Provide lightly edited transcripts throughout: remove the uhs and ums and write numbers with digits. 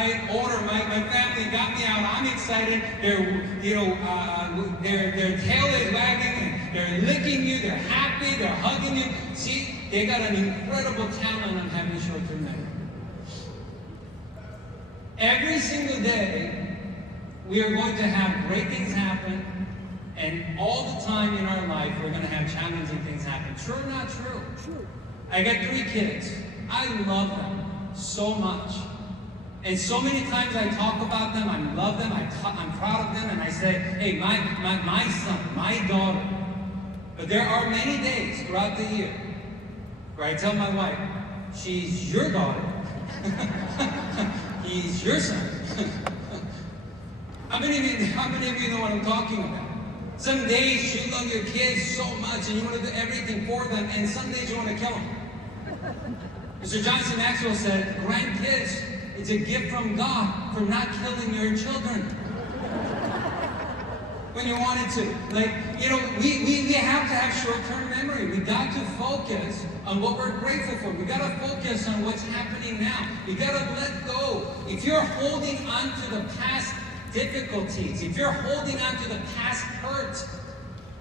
right? Older, my family got me out. I'm excited. Their tail is wagging and they're licking you. They're happy. They're hugging you. See, they got an incredible talent on having short-term memory. Every single day, we are going to have great things happen, and all the time in our life, we're going to have challenging things happen. True or not true? True. I got 3 kids. I love them so much. And so many times I talk about them, I love them, I'm proud of them, and I say, hey, my son, my daughter. But there are many days throughout the year where I tell my wife, she's your daughter. He's your son. How many of you know what I'm talking about? Some days you love your kids so much and you want to do everything for them, and some days you want to kill them. Mr. Johnson Maxwell said, grandkids, it's a gift from God for not killing your children. When you wanted to. We have to have short-term memory. We got to focus on what we're grateful for. We got to focus on what's happening now. We got to let go. If you're holding on to the past difficulties, if you're holding on to the past hurt,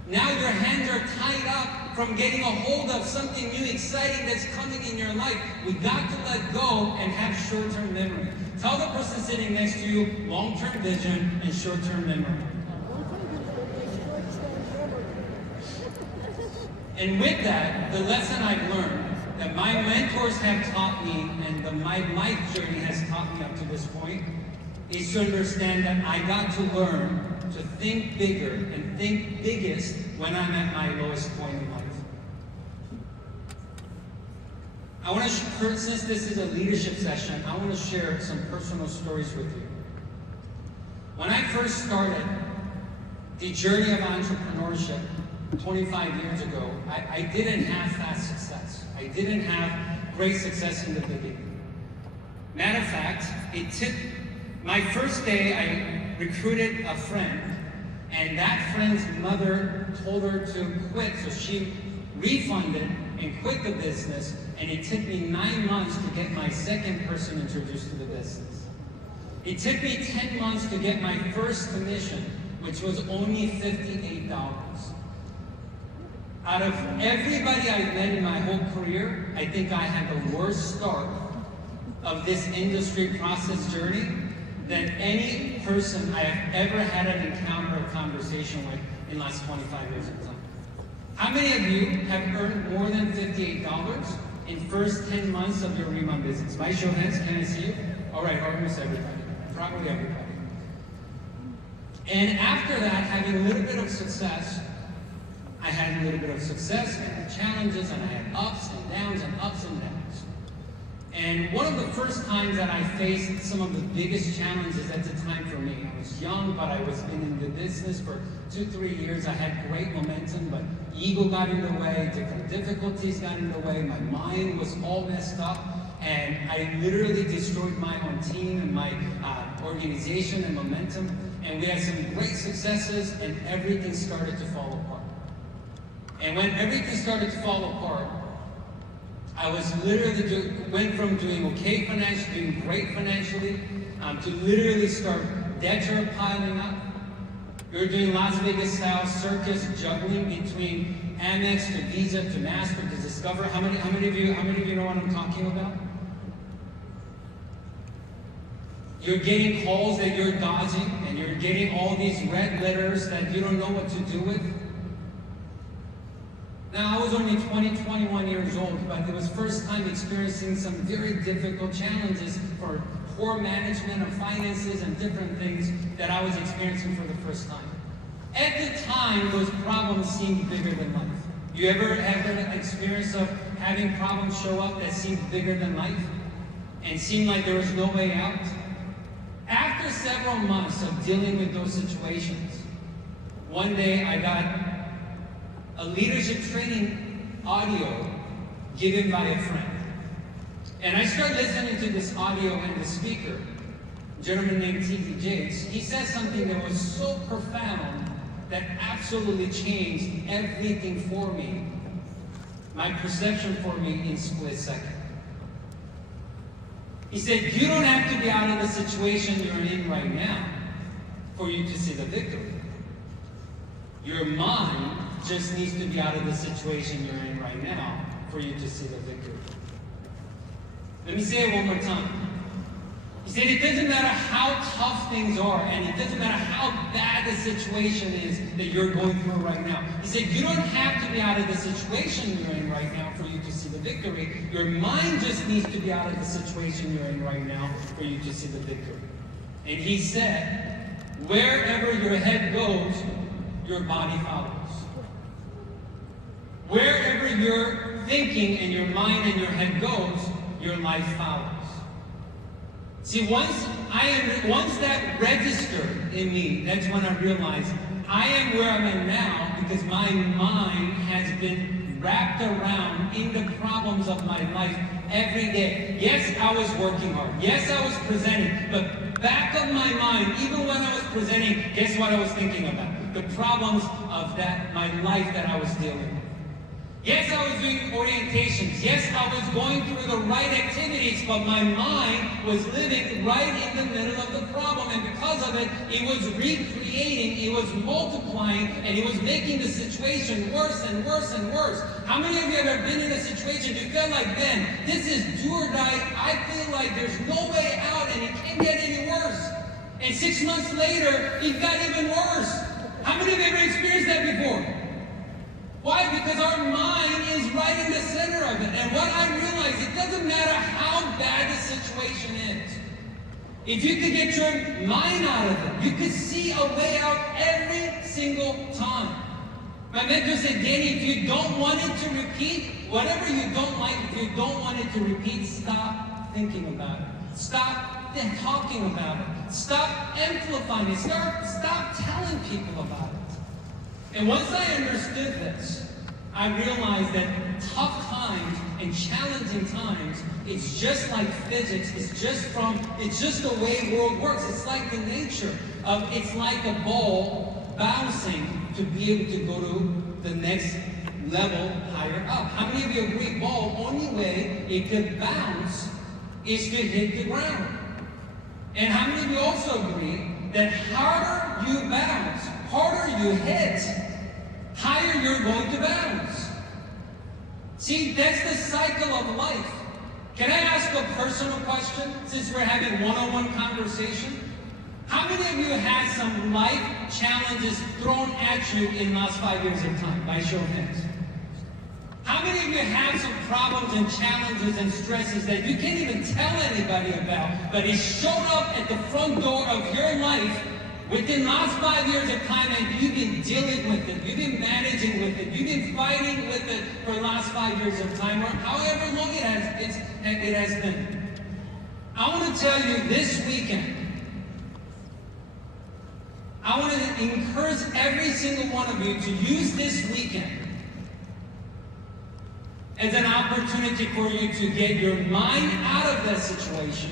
now your hands are tied up from getting a hold of something new, exciting that's coming in your life. We got to let go and have short-term memory. Tell the person sitting next to you, long-term vision and short-term memory. And with that, the lesson I've learned that my mentors have taught me and my life journey has taught me up to this point is to understand that I got to learn to think bigger and think biggest when I'm at my lowest point in life. I want to, since this is a leadership session, I want to share some personal stories with you. When I first started the journey of entrepreneurship 25 years ago, I didn't have fast success. I didn't have great success in the beginning. Matter of fact, it took my first day, I recruited a friend, and that friend's mother told her to quit, so she refunded and quit the business, and it took me 9 months to get my second person introduced to the business. It took me 10 months to get my first commission, which was only $58. Out of everybody I've met in my whole career, I think I had the worst start of this industry process journey than any person I have ever had an encounter or conversation with in the last 25 years of time. How many of you have earned more than $58 in first 10 months of your Riemann business? By show of hands, can I see you? All right, almost everybody. Probably everybody. And after that, having a little bit of success, I had a little bit of success, I had challenges, and I had ups and downs and ups and downs. And one of the first times that I faced some of the biggest challenges at the time for me, I was young, but I was been in the business for 2-3 years. I had great momentum, but ego got in the way, different difficulties got in the way, my mind was all messed up, and I literally destroyed my own team and my organization and momentum. And we had some great successes, and everything started to fall apart. And when everything started to fall apart, I was literally went from doing okay financially, doing great financially, to literally start debts are piling up. We were doing Las Vegas style circus juggling between Amex to Visa to Master to Discover. How many of you know what I'm talking about? You're getting calls that you're dodging, and you're getting all these red letters that you don't know what to do with. Now, I was only 21 years old, but it was first time experiencing some very difficult challenges for poor management of finances and different things that I was experiencing for the first time. At the time, those problems seemed bigger than life. You ever have an experience of having problems show up that seemed bigger than life and seemed like there was no way out? After several months of dealing with those situations, one day I got a leadership training audio given by a friend. And I started listening to this audio, and the speaker, a gentleman named T.D. Jakes, he said something that was so profound that absolutely changed everything for me, my perception for me in a split second. He said, you don't have to be out of the situation you're in right now for you to see the victory. Your mind just needs to be out of the situation you're in right now for you to see the victory. Let me say it one more time. He said it doesn't matter how tough things are, and it doesn't matter how bad the situation is that you're going through right now. He said you don't have to be out of the situation you're in right now for you to see the victory. Your mind just needs to be out of the situation you're in right now for you to see the victory. And he said, wherever your head goes, your body follows. Wherever your thinking and your mind and your head goes, your life follows. See, once that registered in me, that's when I realized I am where I'm at now because my mind has been wrapped around in the problems of my life every day. Yes, I was working hard. Yes, I was presenting. But back of my mind, even when I was presenting, guess what I was thinking about? The problems of my life that I was dealing with. Yes, I was doing orientations. Yes, I was going through the right activities, but my mind was living right in the middle of the problem. And because of it, it was recreating, it was multiplying, and it was making the situation worse and worse and worse. How many of you have ever been in a situation you felt like, Ben, this is do or die. I feel like there's no way out and it can't get any worse. And 6 months later, it got even worse. How many of you have ever experienced that before? Why? Because our mind is right in the center of it. And what I realized, it doesn't matter how bad the situation is. If you could get your mind out of it, you could see a way out every single time. My mentor said, Danny, if you don't want it to repeat, whatever you don't like, if you don't want it to repeat, stop thinking about it. Stop talking about it. Stop amplifying it. Stop telling people about it. And once I understood this, I realized that tough times and challenging times, it's just like physics. It's just the way the world works. It's like the nature of, it's like a ball bouncing to be able to go to the next level higher up. How many of you agree ball, only way it could bounce is to hit the ground? And how many of you also agree that harder you bounce, harder you hit, higher you're going to bounce? See, that's the cycle of life. Can I ask a personal question since we're having one-on-one conversation? How many of you had some life challenges thrown at you in the last 5 years of time? By show of hands. How many of you have some problems and challenges and stresses that you can't even tell anybody about, but it showed up at the front door of your life within the last 5 years of time, and you've been dealing with it, you've been managing with it, you've been fighting with it for the last 5 years of time, or however long it has been? I want to tell you this weekend, I want to encourage every single one of you to use this weekend as an opportunity for you to get your mind out of that situation.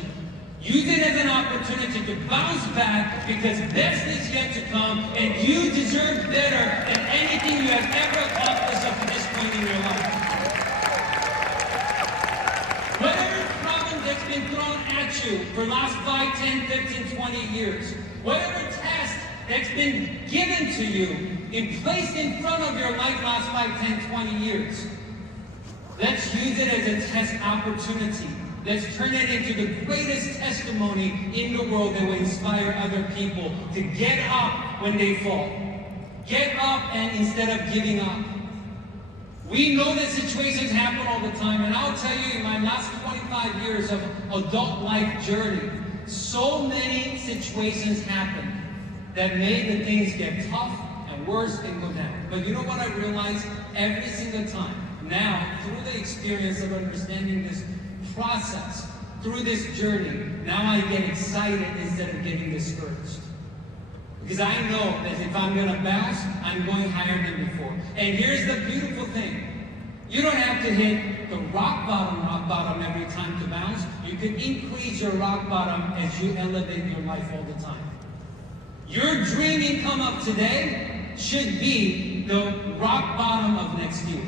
Use it as an opportunity to bounce back because best is yet to come and you deserve better than anything you have ever accomplished up to this point in your life. Whatever problem that's been thrown at you for the last 5, 10, 15, 20 years, whatever test that's been given to you and placed in front of your life last 5, 10, 20 years, let's use it as a test opportunity. Let's turn it into the greatest testimony in the world that will inspire other people to get up when they fall. Get up and instead of giving up. We know that situations happen all the time, and I'll tell you, in my last 25 years of adult life journey, so many situations happen that made the things get tough and worse and go down. But you know what I realized every single time? Now, through the experience of understanding this process, through this journey, now I get excited instead of getting discouraged. Because I know that if I'm going to bounce, I'm going higher than before. And here's the beautiful thing. You don't have to hit the rock bottom every time to bounce. You can increase your rock bottom as you elevate your life all the time. Your dream income of today should be the rock bottom of next year.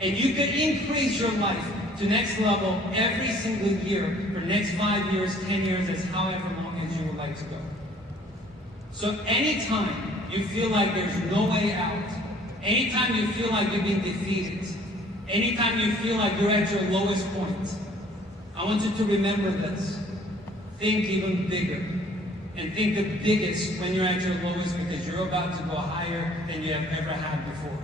And you can increase your life to next level every single year for next 5 years, 10 years, as however long as you would like to go. So anytime you feel like there's no way out, anytime you feel like you've been defeated, anytime you feel like you're at your lowest point, I want you to remember this. Think even bigger. And think the biggest when you're at your lowest, because you're about to go higher than you have ever had before.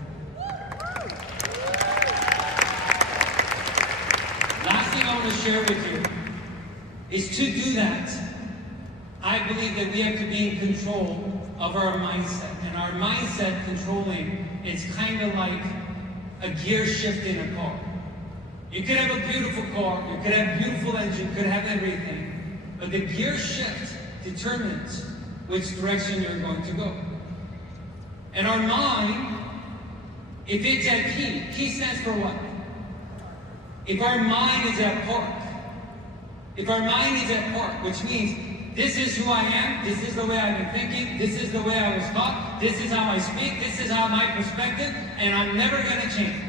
Last thing I want to share with you is to do that, I believe that we have to be in control of our mindset. And our mindset controlling, it's kind of like a gear shift in a car. You could have a beautiful car, you could have a beautiful engine, you could have everything, but the gear shift determines which direction you're going to go. And our mind, if it's at P stands for what? If our mind is at park, which means this is who I am, this is the way I've been thinking, this is the way I was taught, this is how I speak, this is how my perspective, and I'm never going to change.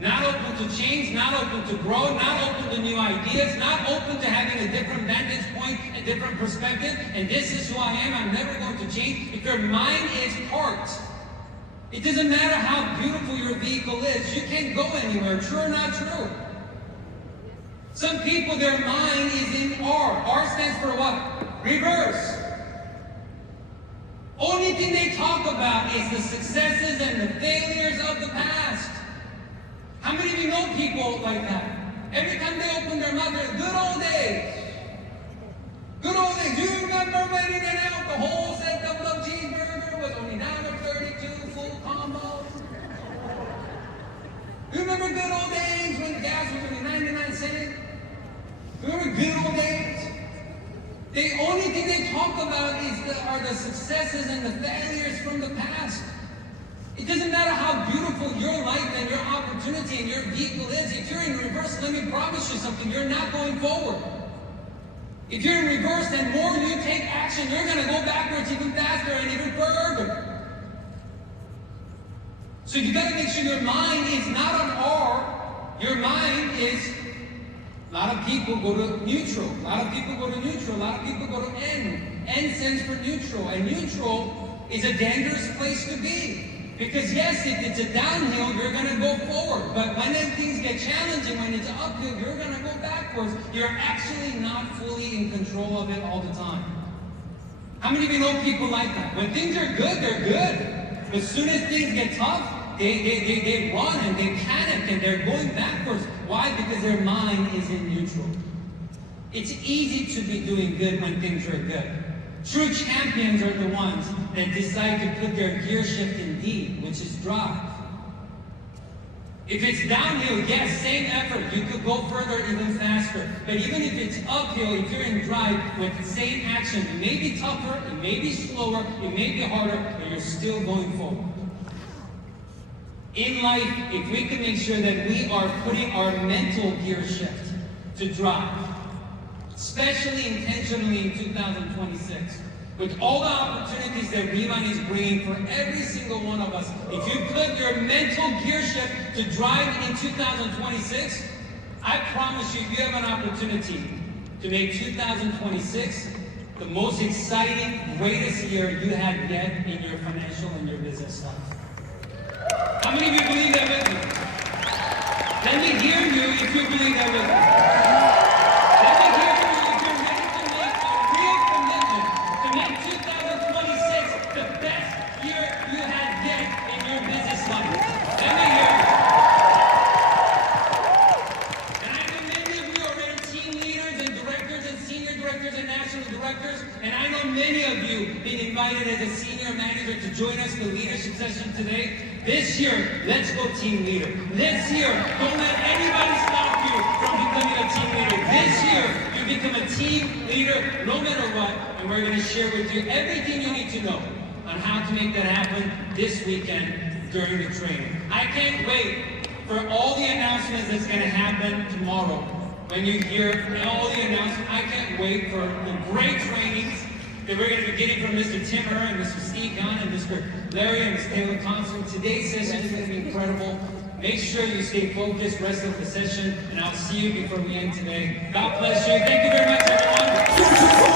Not open to change, not open to grow, not open to new ideas, not open to having a different vantage point, a different perspective, and this is who I am, I'm never going to change. If your mind is parked, it doesn't matter how beautiful your vehicle is, you can't go anywhere. True or not true? Some people, their mind is in R. R stands for what? Reverse. Only thing they talk about is the successes and the failures of the past. How many of you know people like that? Every time they open their mouth, they're good old days. Good old days. Do you remember when in and out the whole set double cheeseburger was only $1.32 full combo? You remember good old days when the gas was only 99 cents? Remember good old days? The only thing they talk about are the successes and the failures from the past. It doesn't matter how beautiful your life and your opportunity and your vehicle is. If you're in reverse, let me promise you something, you're not going forward. If you're in reverse, then more you take action, you're going to go backwards even faster and even further. So you got to make sure your mind is not on R. Your mind is, a lot of people go to neutral. A lot of people go to neutral. A lot of people go to N. N stands for neutral. And neutral is a dangerous place to be. Because yes, if it's a downhill, you're going to go forward. But when things get challenging, when it's uphill, you're going to go backwards. You're actually not fully in control of it all the time. How many of you know people like that? When things are good, they're good. But as soon as things get tough, they run and they panic and they're going backwards. Why? Because their mind is in neutral. It's easy to be doing good when things are good. True champions are the ones that decide to put their gear shift in D, which is drive. If it's downhill, yes, same effort. You could go further even faster. But even if it's uphill, if you're in drive with the same action, it may be tougher, it may be slower, it may be harder, but you're still going forward. In life, if we can make sure that we are putting our mental gear shift to drive, especially intentionally in 2026, with all the opportunities that Riemann is bringing for every single one of us, if you put your mental gear shift to drive in 2026, I promise you, you have an opportunity to make 2026 the most exciting, greatest year you had yet in your financial and your business life. How many of you believe that with me? Let me hear you if you believe that with me. As a senior manager to join us in the leadership session today. This year, let's go team leader. This year, don't let anybody stop you from becoming a team leader. This year, you become a team leader no matter what, and we're going to share with you everything you need to know on how to make that happen this weekend during the training. I can't wait for all the announcements that's going to happen tomorrow. When you hear all the announcements, I can't wait for the great trainings that we're going to be getting from Mr. Tim Herr and Mr. Steve Gunn and Mr. Larry and Mr. Taylor Thompson. Today's session is going to be incredible. Make sure you stay focused rest of the session, and I'll see you before we end today. God bless you. Thank you very much, everyone.